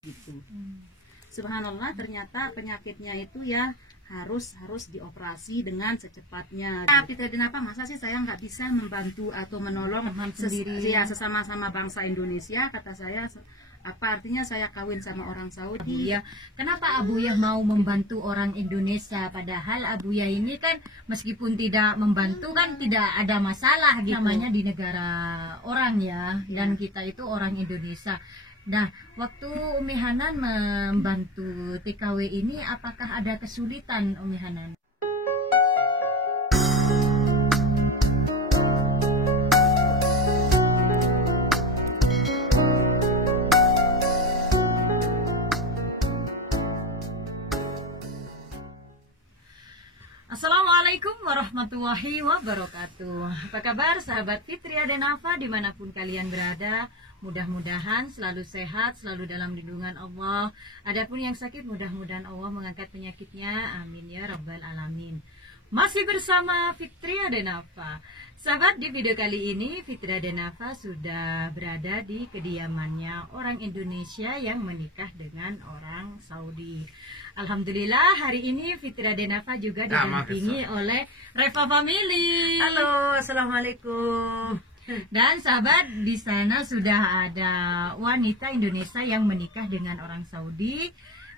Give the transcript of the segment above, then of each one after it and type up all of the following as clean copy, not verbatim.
gitu. Subhanallah, ternyata penyakitnya itu ya harus dioperasi dengan secepatnya. Fitria Denapa, masa sih saya nggak bisa membantu atau menolong sesama-sama bangsa Indonesia? Kata saya, apa artinya saya kawin sama orang Saudi? Ya, kenapa Abuya mau membantu orang Indonesia? Padahal Abuya ini kan meskipun tidak membantu kan tidak ada masalah gitu. Namanya di negara orang ya, dan kita itu orang Indonesia. Nah, waktu Umi Hanan membantu TKW ini, apakah ada kesulitan Umi Hanan? Assalamualaikum warahmatullahi wabarakatuh. Apa kabar sahabat Fitria Denapa dimanapun kalian berada? Mudah-mudahan selalu sehat, selalu dalam lindungan Allah. Adapun yang sakit, mudah-mudahan Allah mengangkat penyakitnya. Amin ya rabbal alamin. Masih bersama Fitria Denapa. Sahabat, di video kali ini Fitria Denapa sudah berada di kediamannya orang Indonesia yang menikah dengan orang Saudi. Alhamdulillah, hari ini Fitria Denapa juga didampingi oleh Reva Family. Halo, assalamualaikum. Dan sahabat, di sana sudah ada wanita Indonesia yang menikah dengan orang Saudi.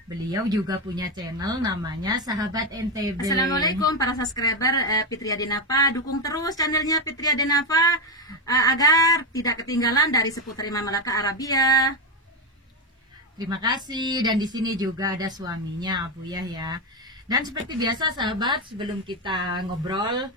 Beliau juga punya channel namanya Sahabat NTB. Assalamualaikum para subscriber Fitria Denapa. Dukung terus channelnya Fitria Denapa agar tidak ketinggalan dari seputar Imam Malaka Arabia. Terima kasih. Dan di sini juga ada suaminya Abuya ya. Dan seperti biasa sahabat, sebelum kita ngobrol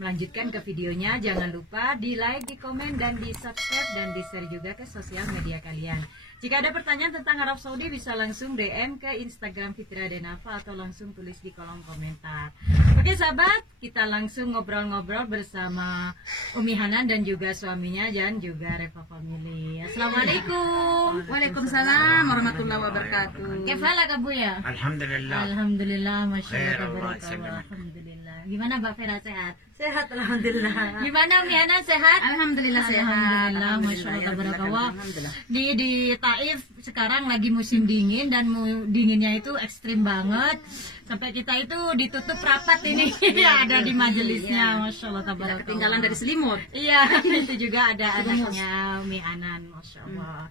melanjutkan ke videonya, jangan lupa di like, di komen, dan di subscribe, dan di share juga ke sosial media kalian. Jika ada pertanyaan tentang Arab Saudi, bisa langsung DM ke Instagram Fitria Denapa atau langsung tulis di kolom komentar. Oke sahabat, kita langsung ngobrol-ngobrol bersama Umi Hanan dan juga suaminya dan juga Reva Family. Assalamualaikum. Waalaikumsalam warahmatullahi wabarakatuh. Kefala kabu ya? Alhamdulillah. Alhamdulillah, masya Khair, Allah, Allah, alhamdulillah. Gimana Mbak Vera, sehat? Sehat, alhamdulillah. Gimana Umi Hanan, sehat? Alhamdulillah sehat. Alhamdulillah, masya Allah, tabarakallah. Alhamdulillah. Di Taif sekarang lagi musim dingin dan dinginnya itu ekstrim banget. Sampai kita itu ditutup rapat ini ya, ada di majelisnya, masya Allah, tabarakallah. Ketinggalan dari selimut. Iya, itu juga ada anaknya Umi Hanan, masya Allah.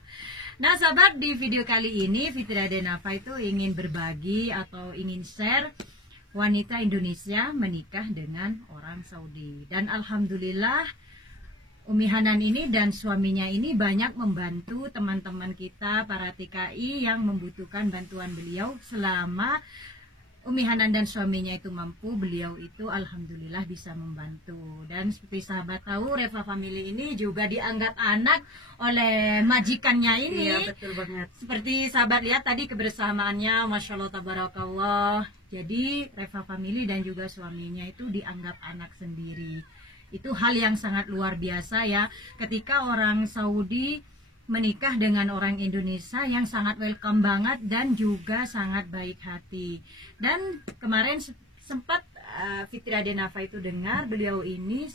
Nah sahabat, di video kali ini Fitria Denapa itu ingin berbagi atau ingin share wanita Indonesia menikah dengan orang Saudi. Dan alhamdulillah Umi Hanan ini dan suaminya ini banyak membantu teman-teman kita para TKI yang membutuhkan bantuan beliau. Selama Umi Hanan dan suaminya itu mampu, beliau itu alhamdulillah bisa membantu. Dan seperti sahabat tahu, Reva Family ini juga dianggap anak oleh majikannya ini. Iya, betul banget. Seperti sahabat lihat tadi kebersamaannya, masya Allah tabarakallah. Jadi Reva Family dan juga suaminya itu dianggap anak sendiri. Itu hal yang sangat luar biasa ya, ketika orang Saudi menikah dengan orang Indonesia yang sangat welcome banget dan juga sangat baik hati. Dan kemarin sempat Fitria Denapa itu dengar beliau ini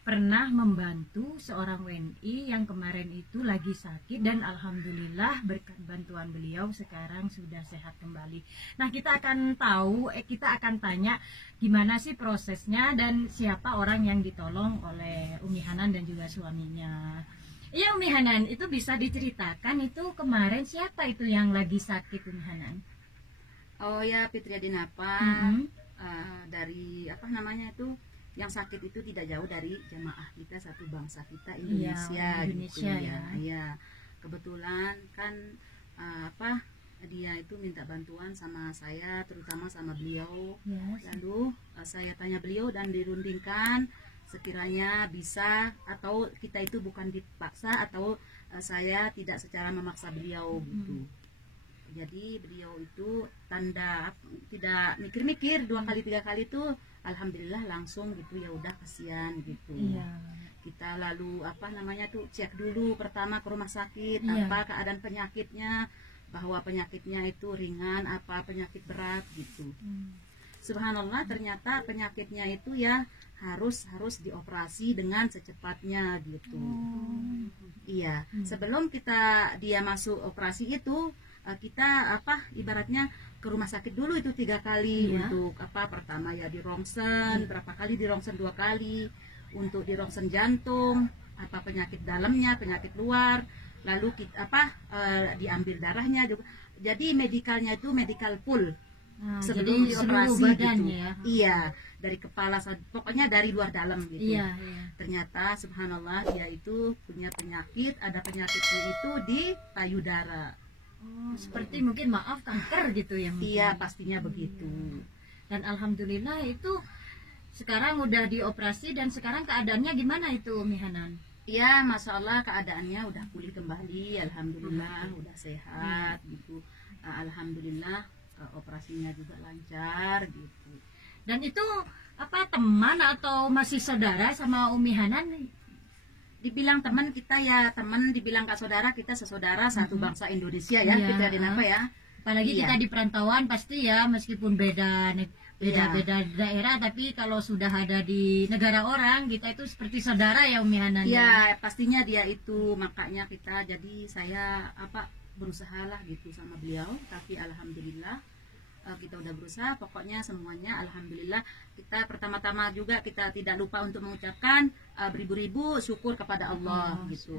pernah membantu seorang WNI yang kemarin itu lagi sakit, dan alhamdulillah berkat bantuan beliau sekarang sudah sehat kembali. Nah, kita akan tahu, kita akan tanya gimana sih prosesnya dan siapa orang yang ditolong oleh Umi Hanan dan juga suaminya. Iya Umi Hanan, itu bisa diceritakan itu kemarin siapa itu yang lagi sakit Umi Hanan? Oh ya, Fitria Denapa. Dari apa namanya itu, yang sakit itu tidak jauh dari jamaah kita, satu bangsa kita Indonesia, Indonesia gitu, ya. Ya. Kebetulan kan dia itu minta bantuan sama saya, terutama sama beliau. Yes. Lalu saya tanya beliau dan dirundingkan sekiranya bisa, atau kita itu bukan dipaksa, atau saya tidak secara memaksa beliau gitu. Jadi beliau itu tanda tidak mikir-mikir 2 kali 3 kali tuh alhamdulillah langsung gitu, ya udah kasihan gitu. Iya. Kita lalu apa namanya tuh cek dulu pertama ke rumah sakit, Iya. apa keadaan penyakitnya, bahwa penyakitnya itu ringan apa penyakit berat gitu. Subhanallah, ternyata penyakitnya itu ya harus dioperasi dengan secepatnya gitu. Iya, sebelum dia masuk operasi itu kita ibaratnya ke rumah sakit dulu itu 3 kali. Iya. Untuk pertama ya di rongsen, berapa kali di rongsen, 2 kali untuk di rongsen jantung, penyakit dalamnya, penyakit luar, lalu kita diambil darahnya juga. Jadi medikalnya itu medical full. Sebelum jadi dioperasi seluruh gitu. badannya ya. Iya, dari kepala pokoknya dari luar dalam gitu. Iya, iya. Ternyata subhanallah dia itu punya penyakit, ada penyakitnya itu di payudara. Seperti mungkin maaf kanker gitu ya. Iya, pastinya begitu. Dan alhamdulillah itu sekarang udah dioperasi dan sekarang keadaannya gimana itu Umi Hanan? Iya, masya Allah keadaannya udah pulih kembali, alhamdulillah udah sehat gitu. Alhamdulillah operasinya juga lancar gitu. Dan itu teman atau masih saudara sama Umi Hanan? Dibilang teman kita ya teman, dibilang kak saudara kita sesaudara, satu bangsa Indonesia ya. Iya, Kita apa ya? Apalagi Iya. kita di perantauan pasti ya, meskipun beda Iya. daerah, tapi kalau sudah ada di negara orang kita itu seperti saudara ya Umi Hanan. Iya, pastinya dia itu, makanya kita jadi saya berusaha lah gitu sama beliau, tapi alhamdulillah kita udah berusaha, pokoknya semuanya alhamdulillah. Kita pertama-tama juga kita tidak lupa untuk mengucapkan beribu-ribu syukur kepada Allah gitu.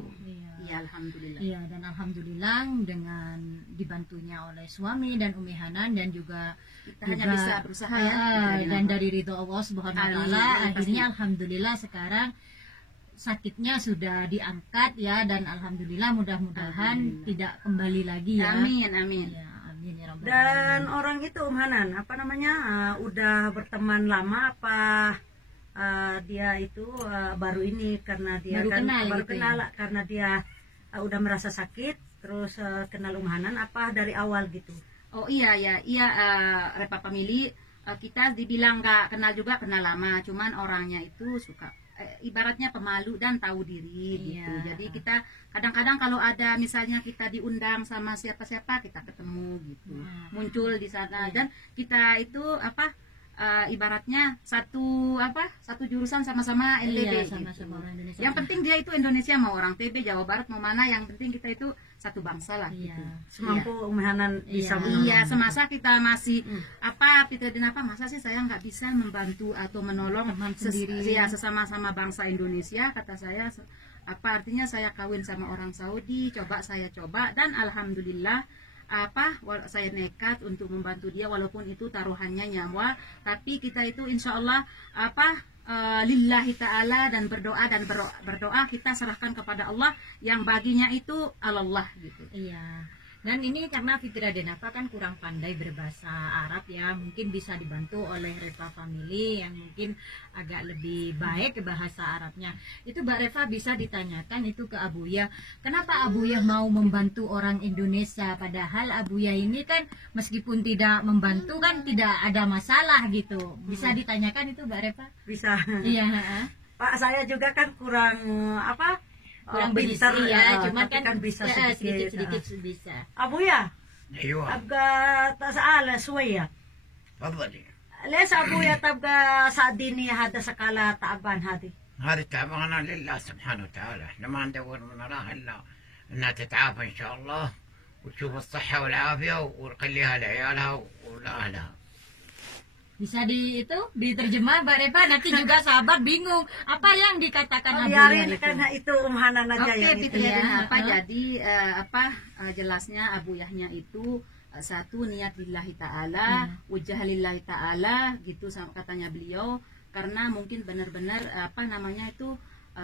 Iya, alhamdulillah. Iya, dan alhamdulillah dengan dibantunya oleh suami dan Umi Hanan dan juga Kita hanya bisa berusaha ya. dan dari ridho Allah Subhanahu wa taala Amin. akhirnya alhamdulillah sekarang sakitnya sudah diangkat ya, dan alhamdulillah mudah-mudahan Alhamdulillah. tidak kembali lagi ya. Amin, amin. Ya, amin ya rabbal Dan alamin. orang itu Hanan, udah berteman lama apa dia itu baru ini karena dia Baru kenal baru gitu kenal ya? karena dia udah merasa sakit terus kenal Hanan apa dari awal gitu. Oh iya Repa Family, kita dibilang nggak kenal juga, kenal lama, cuman orangnya itu suka ibaratnya pemalu dan tahu diri gitu. Iya. Jadi kita kadang-kadang kalau ada misalnya kita diundang sama siapa-siapa kita ketemu gitu, muncul di sana. Dan kita itu ibaratnya satu jurusan sama-sama NTB Iya, gitu. sama-sama orang Indonesia. Yang penting dia itu Indonesia, mau orang TB, Jawa Barat, mau mana, yang penting kita itu satu bangsa lah Iya. gitu. Semampu Hanan bisa Iya. menolong. Iya, semasa kita masih masa sih saya nggak bisa membantu atau menolong Teman sendiri. sesama-sama bangsa Indonesia, kata saya. Artinya saya kawin sama orang Saudi, saya coba dan alhamdulillah saya nekat untuk membantu dia, walaupun itu taruhannya nyawa, tapi kita itu insya Allah lillahi ta'ala, dan berdoa kita serahkan kepada Allah, yang baginya itu Allah gitu. Iya. Dan ini karena Fitri Radenava kan kurang pandai berbahasa Arab ya, mungkin bisa dibantu oleh Reva Family yang mungkin agak lebih baik ke bahasa Arabnya. Itu Mbak Reva bisa ditanyakan itu ke Abuya, kenapa Abuya mau membantu orang Indonesia, padahal Abuya ini kan meskipun tidak membantu kan tidak ada masalah gitu. Bisa ditanyakan itu Mbak Reva? Bisa. Iya. Pak, saya juga kan kurang Kurang pintar berisi ya, cuman tapi kan bisa sedikit bisa. أبويا ايوه أبقى تسأل شوية تفضلي. ليش أبويا تبقى ساعديني هذا سكالة تعبان هذه هذه تعبانه لله سبحانه وتعالى، احنا ما ندور من وراها الا انها تتعافى ان شاء الله وتشوف الصحه والعافيه ونخليها لعيالها ولاهلها. Bisa diterjemah Mbak Reva, nanti juga sahabat bingung apa yang dikatakan Abuya biarin itu. karena itu Hanan aja Oke, yang Fitri itu ya. Jadi jelasnya abuyahnya itu satu, niat lillahi ta'ala, wajah lillahi ta'ala gitu katanya beliau, karena mungkin benar-benar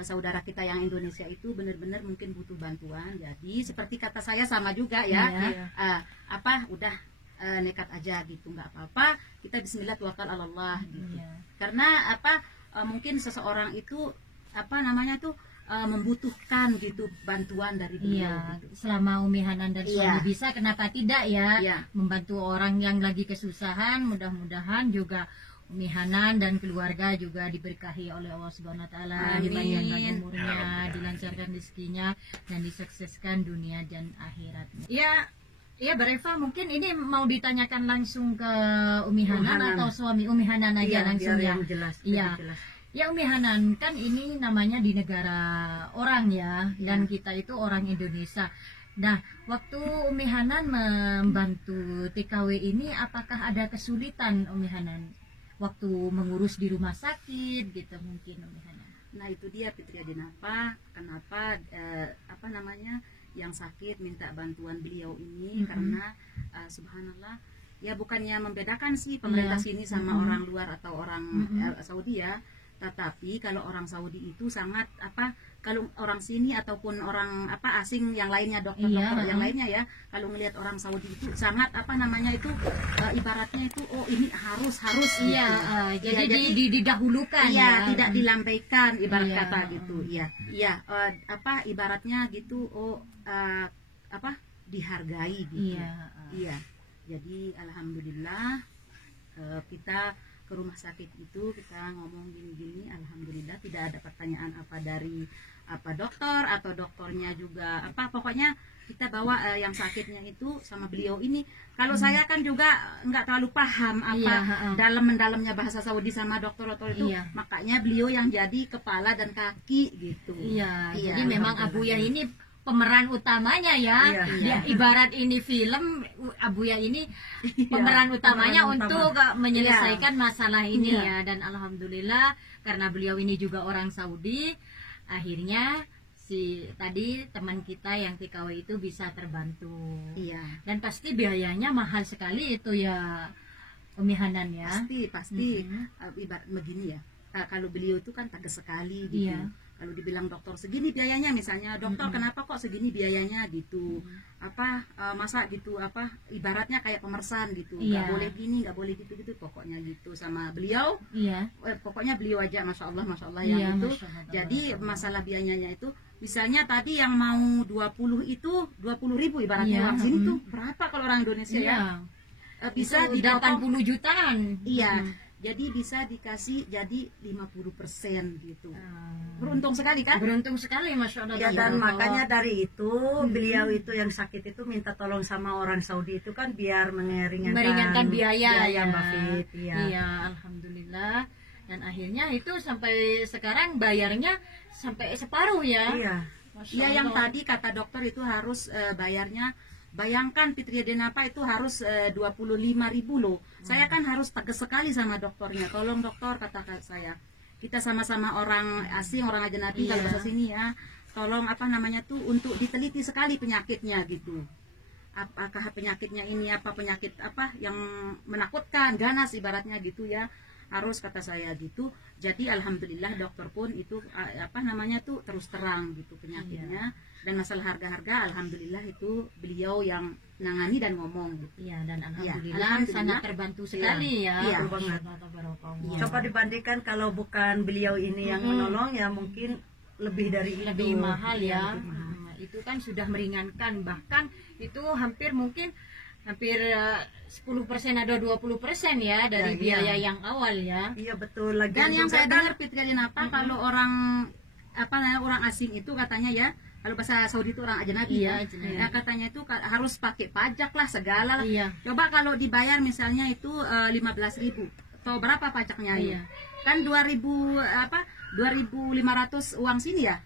saudara kita yang Indonesia itu benar-benar mungkin butuh bantuan. Jadi seperti kata saya sama juga ya. Iya. Udah nekat aja gitu, nggak apa-apa, kita bismillah tawakal Allah gitu. Iya. Karena mungkin seseorang itu membutuhkan gitu bantuan dari beliau Iya, gitu. selama Umi Hanan dan suami Iya. bisa, kenapa tidak ya? Iya. Membantu orang yang lagi kesusahan, mudah-mudahan juga Umi Hanan dan keluarga juga diberkahi oleh Allah Subhanahu wa taala, Amin. dipanjangkan umurnya, Ya Rabbal dilancarkan rezekinya dan disukseskan dunia dan akhiratnya. Iya, Mbak Reva, mungkin ini mau ditanyakan langsung ke Umi Hanan Hanan. atau suami Umi Hanan aja langsung biar ya. yang jelas Iya. lebih jelas. Ya Umi Hanan, kan ini namanya di negara orang ya, dan kita itu orang Indonesia. Nah, waktu Umi Hanan membantu TKW ini, apakah ada kesulitan Umi Hanan waktu mengurus di rumah sakit gitu mungkin Umi Hanan? Nah itu dia Fitria Denapa, kenapa apa namanya yang sakit minta bantuan beliau ini karena subhanallah ya bukannya membedakan sih pemerintah sini sama orang luar atau orang Saudi ya, tetapi kalau orang Saudi itu sangat apa, kalau orang sini ataupun orang apa asing yang lainnya dokter-dokter yang lainnya ya, kalau ngelihat orang Saudi itu sangat apa namanya itu ibaratnya itu oh ini harus gitu. Jadi didahulukan ya, tidak dilambaikan ibarat kata gitu apa ibaratnya gitu apa dihargai gitu. Jadi alhamdulillah kita ke rumah sakit itu kita ngomong gini-gini, alhamdulillah tidak ada pertanyaan apa dari apa dokter atau dokternya juga apa, pokoknya kita bawa yang sakitnya itu sama beliau ini. Kalau saya kan juga nggak terlalu paham apa dalam-dalamnya bahasa Saudi sama dokter itu, makanya beliau yang jadi kepala dan kaki gitu. Jadi memang Abuya ini pemeran utamanya ya. Ibarat ini film, Abuya ini pemeran utamanya untuk menyelesaikan masalah ini ya. Dan alhamdulillah karena beliau ini juga orang Saudi, akhirnya si tadi teman kita yang TKW itu bisa terbantu. Dan pasti biayanya mahal sekali itu ya Umi Hanan ya. Pasti ibarat begini ya. Kalau beliau itu kan tegas sekali gitu. Kalau dibilang dokter segini biayanya, misalnya dokter kenapa kok segini biayanya gitu, apa masa gitu apa ibaratnya kayak pemersaan gitu, nggak boleh gini nggak boleh gitu pokoknya gitu sama beliau. Pokoknya beliau aja masya Allah yang itu. Jadi masalah biayanya itu misalnya tadi yang mau 20 itu 20.000 ibaratnya orang sini tuh berapa kalau orang Indonesia ya bisa di 80 jutaan. Jadi bisa dikasih jadi 50% gitu. Beruntung sekali kan? Beruntung sekali Masya Allah. Ya dan makanya dari itu beliau itu yang sakit itu minta tolong sama orang Saudi itu kan biar meringankan biaya Mbak Fit. Iya, alhamdulillah. Dan akhirnya itu sampai sekarang bayarnya sampai separuh ya. Iya yang tadi kata dokter itu harus bayarnya. Bayangkan Fitria Denapa itu harus 25.000 loh. Saya kan harus tegas sekali sama dokternya. Tolong dokter kata saya. Kita sama-sama orang asing, orang ajnabi kalau bahasa sini ya. Tolong apa namanya tuh untuk diteliti sekali penyakitnya gitu. Apakah penyakitnya ini apa penyakit apa yang menakutkan, ganas ibaratnya gitu ya. Harus kata saya gitu. Jadi alhamdulillah dokter pun itu apa namanya tuh terus terang gitu penyakitnya. Dan masalah harga-harga alhamdulillah itu beliau yang nangani dan ngomong gitu. Dan alhamdulillah sangat terbantu sekali ya. Coba dibandingkan kalau bukan beliau ini yang menolong ya mungkin lebih dari lebih mahal ya. Itu kan sudah meringankan, bahkan itu hampir 10% ada 20% ya dari biaya yang awal ya. Iya betul. Dan yang saya dengar Fitria Denapa kalau orang apa namanya orang asing itu katanya ya, kalau bahasa Saudi itu orang ajnabi ya, katanya itu harus pakai pajak lah segala lah. Coba kalau dibayar misalnya itu 15.000, atau berapa pajaknya? Kan 2.500 uang sini ya.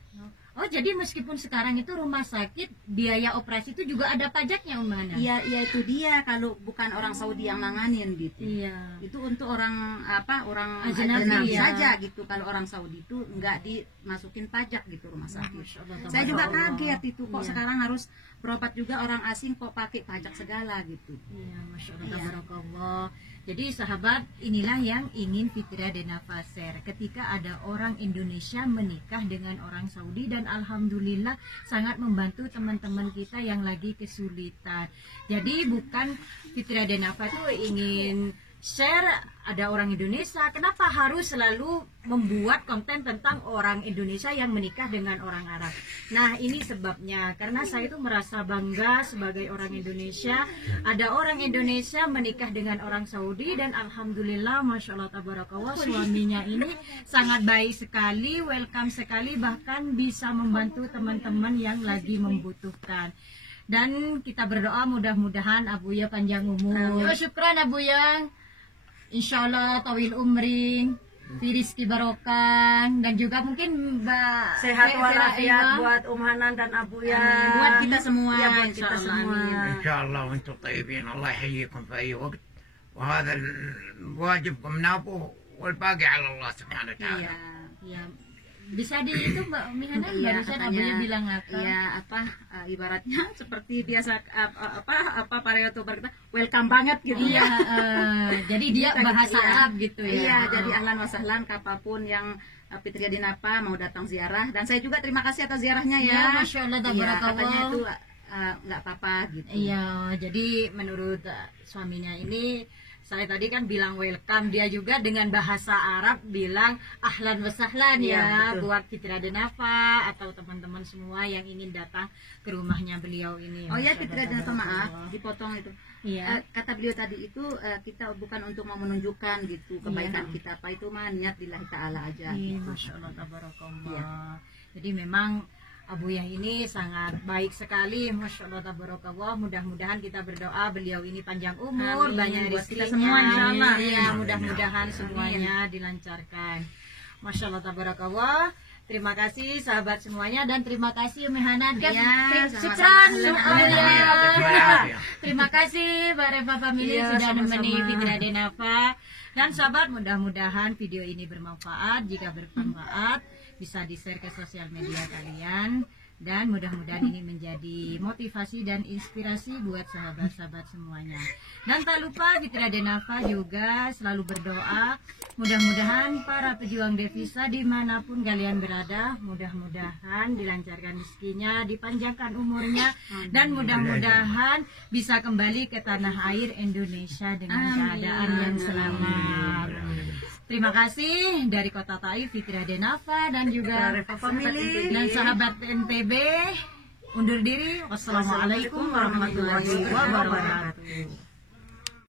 Oh jadi meskipun sekarang itu rumah sakit biaya operasi itu juga ada pajaknya Umana? Iya itu dia kalau bukan orang Saudi yang nanganin gitu. Itu untuk orang apa orang ajnabi saja gitu. Kalau orang Saudi itu nggak dimasukin pajak gitu rumah sakit. Saya juga kaget itu kok sekarang harus berobat juga orang asing kok pakai pajak segala gitu. Masya Allah, tabarakallah. Jadi sahabat, inilah yang ingin Fitria Denapa share. Ketika ada orang Indonesia menikah dengan orang Saudi dan alhamdulillah sangat membantu teman-teman kita yang lagi kesulitan. Jadi bukan Fitria Denapa itu ingin share ada orang Indonesia, kenapa harus selalu membuat konten tentang orang Indonesia yang menikah dengan orang Arab. Nah ini sebabnya, karena saya itu merasa bangga sebagai orang Indonesia. Ada orang Indonesia menikah dengan orang Saudi dan alhamdulillah Masya Allah tabarakallah suaminya ini sangat baik sekali, welcome sekali, bahkan bisa membantu teman-teman yang lagi membutuhkan. Dan kita berdoa mudah-mudahan Abuya panjang umur. Syukran Abuya. Insyaallah tawil umrin Rizki barokah, dan juga mungkin Mbak Sehat Teh walafiat Eva. buat Hanan dan Abuya. Buat kita semua, Ya, buat kita insyaallah, semua. amin. إن شاء الله وأنتم طيبين الله يحييكم في أي وقت وهذا واجبكم نابو والباقي على الله سبحانه وتعالى. Iya. Ya, bisa di itu Mbak Mihana, Iya, barusan katanya, Abuya bilang apa? Iya, ibaratnya seperti biasa para youtuber kita welcome banget gitu Iya, ya. jadi dia Kita bahasa gitu, iya. Arab gitu ya. Iya, jadi ahlan wasahlan kapapun yang Fitria Dinapa mau datang ziarah, dan saya juga terima kasih atas ziarahnya ya. Ya, Masya Allah, Iya, tabarakallah. katanya itu nggak apa-apa gitu. Iya, jadi menurut suaminya ini, saya tadi kan bilang welcome, dia juga dengan bahasa Arab bilang ahlan wa sahlan Iya, ya, betul. buat Fitria Denafa atau teman-teman semua yang ingin datang ke rumahnya beliau ini. Oh ya, Masya Fitria Allah, Dinapa, maaf tabarakallah. dipotong itu. Iya. Kata beliau tadi itu kita bukan untuk mau menunjukkan gitu kebaikan kita, apa itu mah niat lillahi ta'ala aja. Iya, gitu. Masya Allah, tabarakallah. Iya. Jadi memang Abuya ini sangat baik sekali, Masya Allah, tabarakallah. Mudah-mudahan kita berdoa beliau ini panjang umur, Amin. banyak Buat kita rezekinya. semua, insyaallah. Iya, mudah-mudahan semuanya dilancarkan. Masya Allah, tabarakallah. Terima kasih sahabat semuanya, dan terima kasih Umi Hana. Iya, sama-sama. Syukran Alhamdulillah. semuanya. Terima kasih Mbak Reva Family Iya, sudah sama-sama. menemani Fitria Denafa. Dan sahabat, mudah-mudahan video ini bermanfaat. Jika bermanfaat, bisa di-share ke sosial media kalian. Dan mudah-mudahan ini menjadi motivasi dan inspirasi buat sahabat-sahabat semuanya. Dan tak lupa Fitria Denafa juga selalu berdoa, mudah-mudahan para pejuang devisa dimanapun kalian berada, mudah-mudahan dilancarkan rezekinya, dipanjangkan umurnya, dan mudah-mudahan bisa kembali ke tanah air Indonesia dengan keadaan yang selamat. Terima kasih dari Kota Taif, Fitria Denafa, dan juga Reva Family. dan sahabat NTB undur diri. Wassalamualaikum warahmatullahi wabarakatuh.